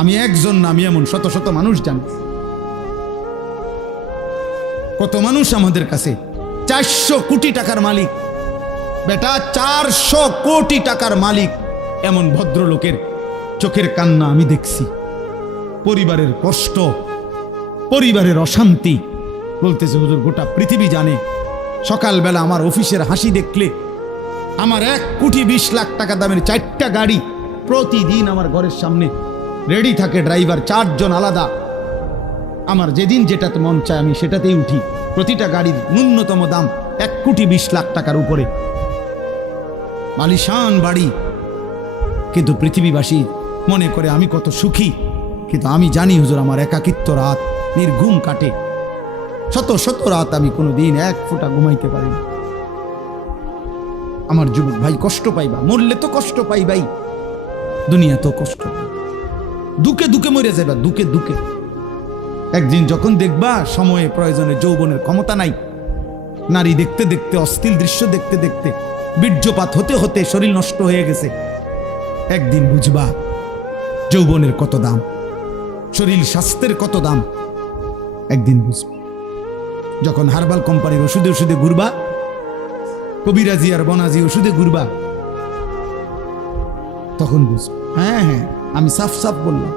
আমি একজন না, আমি এমন শত শত মানুষ জানি। কত মানুষ আমাদের কাছে 400 কোটি টাকার মালিক, বেটা 400 কোটি টাকার মালিক, এমন ভদ্রলোকের চোখের কান্না আমি দেখছি। পরিবারের কষ্ট, পরিবারের অশান্তি, বলতেছে হুজুর গোটা পৃথিবী জানে। সকালবেলা আমার অফিসের হাসি দেখলে, আমার 1,20,00,000 টাকা দামের 4টা গাড়ি প্রতিদিন আমার ঘরের সামনে রেডি থাকে, ড্রাইভার 4 জন আলাদা। আমার যেদিন যেটাতে মন চায় আমি সেটাতেই উঠি। প্রতিটা গাড়ির ন্যূনতম দাম 1,20,00,000 টাকার উপরে, মালিশান বাড়ি। কিন্তু পৃথিবীবাসী মনে করে আমি কত সুখী, কিন্তু আমি জানি হুজুর আমার একাকিত্ব রাত নির্ঘুম কাটে। শত শত রাত আমি কোনোদিন 1 ফোঁটা ঘুমাইতে পারি না। আমার যুবক ভাই কষ্ট পাইবা, মরলে তো কষ্ট পাইবাই, দুনিয়া তো কষ্ট পাই, দুকে দুকে মরে যাবা, দুকে দুকে। একদিন যখন দেখবা সময়ে প্রয়োজনে যৌবনের ক্ষমতা নাই, নারী দেখতে দেখতে, অশ্লীল দৃশ্য দেখতে দেখতে, বীর্যপাত হতে হতে শরীর নষ্ট হয়ে গেছে, একদিন বুঝবা যৌবনের কত দাম, শরীর স্বাস্থ্যের কত দাম, একদিন বুঝবা। যখন হার্বাল কোম্পানির ওষুধে ওষুধে ঘুরবা, কবিরাজি আর বনাজি ওষুধে ঘুরবা, তখন বুঝবা। হ্যাঁ হ্যাঁ, আমি সাফ সাফ বললাম,